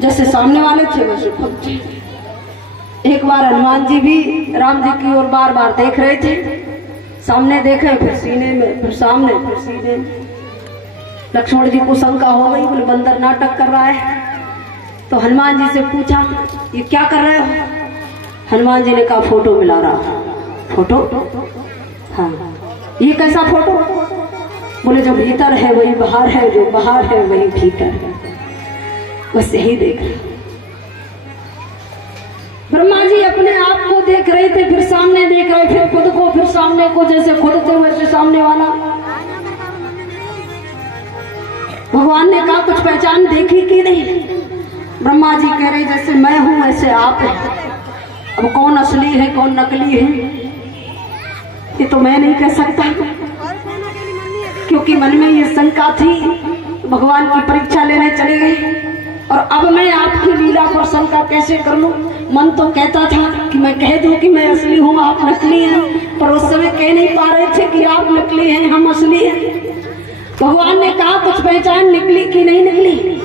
जैसे सामने वाले थे वैसे खुद थे। एक बार हनुमान जी भी राम जी की ओर बार बार देख रहे थे, सामने देखे फिर सीने में, फिर सामने, फिर सीने में। लक्ष्मण जी को शंका हो गई, बोले बंदर नाटक कर रहा है। तो हनुमान जी से पूछा ये क्या कर रहे हो? हनुमान जी ने कहा फोटो मिला रहा। फोटो? हाँ। ये कैसा फोटो? बोले जो भीतर है वही बाहर है, जो बाहर है वही भीतर है, बस यही देख रहे। ब्रह्मा जी अपने आप को देख रहे थे, फिर सामने देख रहे, फिर खुद को, फिर सामने को, जैसे खुद थे वैसे सामने वाला। भगवान ने कहा कुछ पहचान देखी कि नहीं? ब्रह्मा जी कह रहे जैसे मैं हूं वैसे आप हैं। अब कौन असली है कौन नकली है ये तो मैं नहीं कह सकता, क्योंकि मन में ये शंका थी। भगवान की परीक्षा लेने चले गए और अब मैं आपकी लीला पर शंका कैसे कर लूं? मन तो कहता था कि मैं कह दूं कि मैं असली हूं आप नकली हैं, पर उस समय कह नहीं पा रहे थे कि आप नकली हैं हम असली हैं। भगवान ने कहा कुछ पहचान निकली कि नहीं निकली?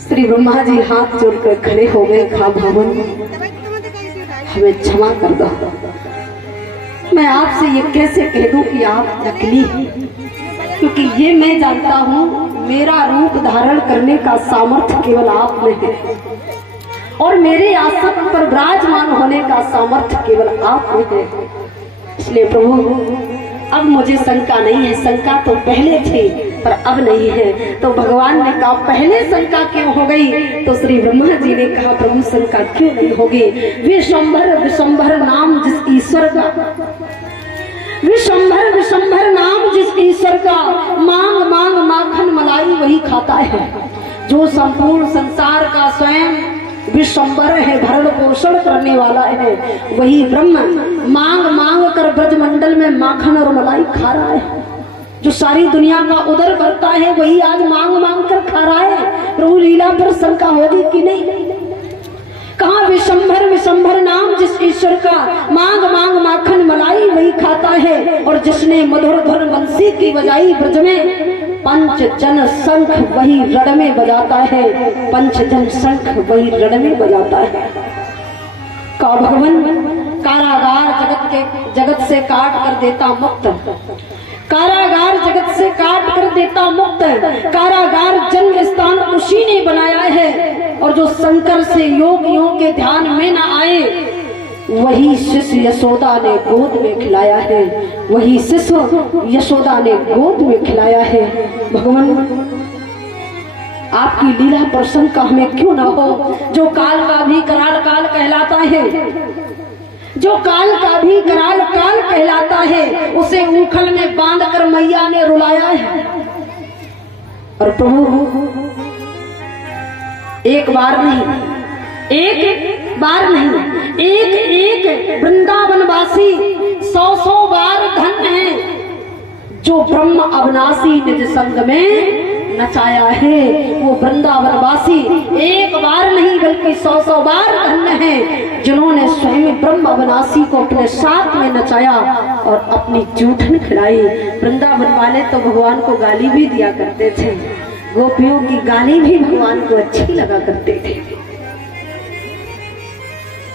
श्री ब्रह्मा जी हाथ जोड़कर खड़े हो गए, कहा भगवान हमें क्षमा कर दो, मैं आपसे ये कैसे कह दूं कि आप नकली हैं, क्योंकि ये मैं जानता हूं मेरा रूप धारण करने का सामर्थ्य केवल आप में है और मेरे आसन पर विराजमान होने का सामर्थ्य केवल आप में है। इसलिए प्रभु अब मुझे शंका नहीं है, शंका तो पहले थी पर अब नहीं है। तो भगवान ने कहा पहले शंका क्यों हो गई? तो श्री ब्रह्मा जी ने कहा प्रभु शंका क्यों नहीं होगी? विश्वंभर विश्वंभर नाम जिस ईश्वर का, विश्वंभर विश्वंभर नाम जिस ईश्वर का, मांग मांग माखन मलाई वही खाता है। जो संपूर्ण संसार का स्वयं विश्वंभर है, भरण पोषण करने वाला है, वही ब्रह्म मांग मांग कर ब्रजमंडल में माखन और मलाई खा रहा है। जो सारी दुनिया का उदर करता है वही आज मांग मांग कर खा रहा है। प्रभु लीला पर शंका होगी कि नहीं? कहा विश्वंभर विश्वंभर नाम जिस ईश्वर का, मांग मांग माखन मलाई वही खाता है। और जिसने मधुर धुन बंसी की बजाई ब्रज में, पंच जन शंख वही रण में बजाता है, पंच जन शंख वही रण में बजाता है। का भगवान कारागार जगत से काट कर देता मुक्त, कारागार जगत से काट कर देता मुक्त, कारागार जन्म स्थान उसी ने बनाया है। और जो शंकर से योगियों के ध्यान में न आए वही शिशु यशोदा ने गोद में खिलाया है, वही शिशु यशोदा ने गोद में खिलाया है। भगवान आपकी लीला पर शंका हमें क्यों ना हो? जो काल का भी कराल काल कहलाता है, जो काल का भी कराल काल कहलाता है, उसे ऊखल में बांध कर मैया ने रुलाया है। और प्रभु एक बार नहीं, एक बार नहीं, एक एक वृंदावनवासी 100 बार धन्य है जो ब्रह्म अविनाशी निज संग में नचाया है। वो वृंदावनवासी एक बार नहीं बल्कि 100 बार धन्य है जिन्होंने स्वयं ब्रह्म अविनाशी को अपने साथ में नचाया और अपनी जूठन खिलाई। वृंदावन वाले तो भगवान को गाली भी दिया करते थे, गोपियों की गाली भी भगवान को अच्छी लगा करते थे।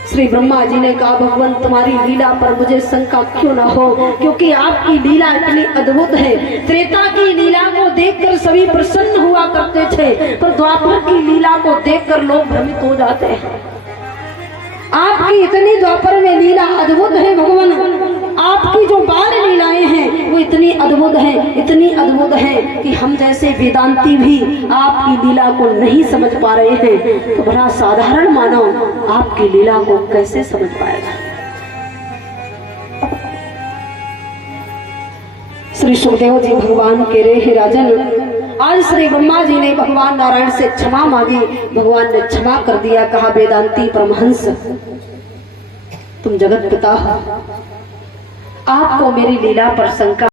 श्री ब्रह्मा जी ने कहा भगवान तुम्हारी लीला पर मुझे शंका क्यों ना हो, क्योंकि आपकी लीला इतनी अद्भुत है। त्रेता की लीला को देखकर सभी प्रसन्न हुआ करते थे, पर द्वापर की लीला को देखकर लोग भ्रमित हो जाते हैं। आपकी इतनी द्वापर में लीला अद्भुत है भगवान, आपकी जो बाल लीलाएं हैं वो इतनी अद्भुत है, इतनी अद्भुत है कि हम जैसे वेदांती भी आपकी लीला को नहीं समझ पा रहे हैं, तो बड़ा साधारण मानव आपकी लीला को कैसे समझ पाएगा? श्री सुखदेव जी भगवान के रे हे राजन, आज श्री ब्रह्मा जी ने भगवान नारायण से क्षमा मांगी, भगवान ने क्षमा कर दिया। कहा वेदांती परमहंस तुम जगत पिता हो, आपको मेरी लीला पर शंका